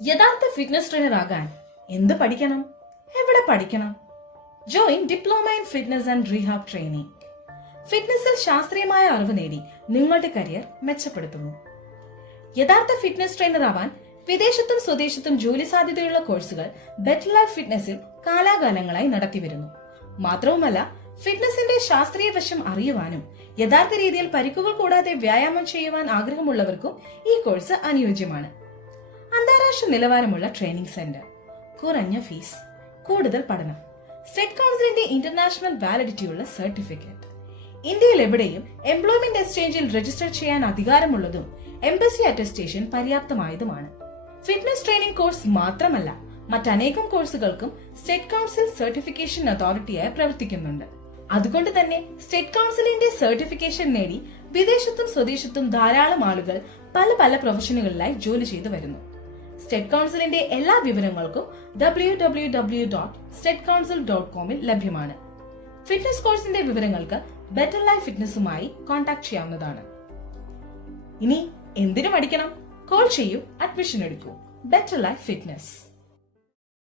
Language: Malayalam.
യഥാർത്ഥ ഫിറ്റ്നസ് ട്രെയിനർ ആകാൻ എന്ത് പഠിക്കണം, എവിടെ പഠിക്കണം? Join diploma in fitness and rehab training. ഫിറ്റ്നസിൽ ശാസ്ത്രീയമായ അറിവ് നേടി നിങ്ങളുടെ കരിയർ മെച്ചപ്പെടുത്തുന്നു. യഥാർത്ഥ ഫിറ്റ്നസ് ട്രെയിനർ ആവാൻ വിദേശത്തും സ്വദേശത്തും ജോലി സാധ്യതയുള്ള കോഴ്സുകൾ ബെറ്റർ ലൈഫ് ഫിറ്റ്നസിൽ കാലാകാലങ്ങളായി നടത്തിവരുന്നു. മാത്രവുമല്ല, ഫിറ്റ്നസിന്റെ ശാസ്ത്രീയ വശം അറിയുവാനും യഥാർത്ഥ രീതിയിൽ പരിക്കുകൾ കൂടാതെ വ്യായാമം ചെയ്യുവാൻ ആഗ്രഹമുള്ളവർക്കും ഈ കോഴ്സ് അനുയോജ്യമാണ്. അന്താരാഷ്ട്ര നിലവാരമുള്ള ട്രെയിനിംഗ് സെന്റർ, കുറഞ്ഞ ഫീസ്, കൂടുതൽ പഠനം, സ്റ്റേറ്റ് കൗൺസിലിന്റെ ഇന്റർനാഷണൽ വാലിഡിറ്റിയുള്ള സർട്ടിഫിക്കറ്റ്, ഇന്ത്യയിൽ എവിടെയും എംപ്ലോയ്മെന്റ് എക്സ്ചേഞ്ചിൽ രജിസ്റ്റർ ചെയ്യാൻ അധികാരമുള്ളതും എംബസി അറ്റസ്റ്റേഷൻ പര്യാപ്തമായതുമാണ്. ഫിറ്റ്നസ് ട്രെയിനിംഗ് കോഴ്സ് മാത്രമല്ല, മറ്റനേകം കോഴ്സുകൾക്കും സ്റ്റേറ്റ് കൗൺസിൽ സർട്ടിഫിക്കേഷൻ അതോറിറ്റിയായി പ്രവർത്തിക്കുന്നുണ്ട്. അതുകൊണ്ട് തന്നെ സ്റ്റേറ്റ് കൗൺസിലിന്റെ സർട്ടിഫിക്കേഷൻ നേടി വിദേശത്തും സ്വദേശത്തും ധാരാളം ആളുകൾ പല പ്രൊഫഷനുകളിലായി ജോലി ചെയ്തു വരുന്നു. സ്റ്റേറ്റ് കൗൺസിലിന്റെ എല്ലാ വിവരങ്ങൾക്കും www.statecouncil.com ലഭ്യമാണ്. ഫിറ്റ്നസ് കോഴ്സിന്റെ വിവരങ്ങൾക്ക് ബെറ്റർ ലൈഫ് ഫിറ്റ്നസുമായി കോൺടാക്ട് ചെയ്യാവുന്നതാണ്. ഇനി എന്തിനു പഠിക്കണം? കോൾ ചെയ്യൂ, അഡ്മിഷൻ എടുക്കൂ. Better life fitness.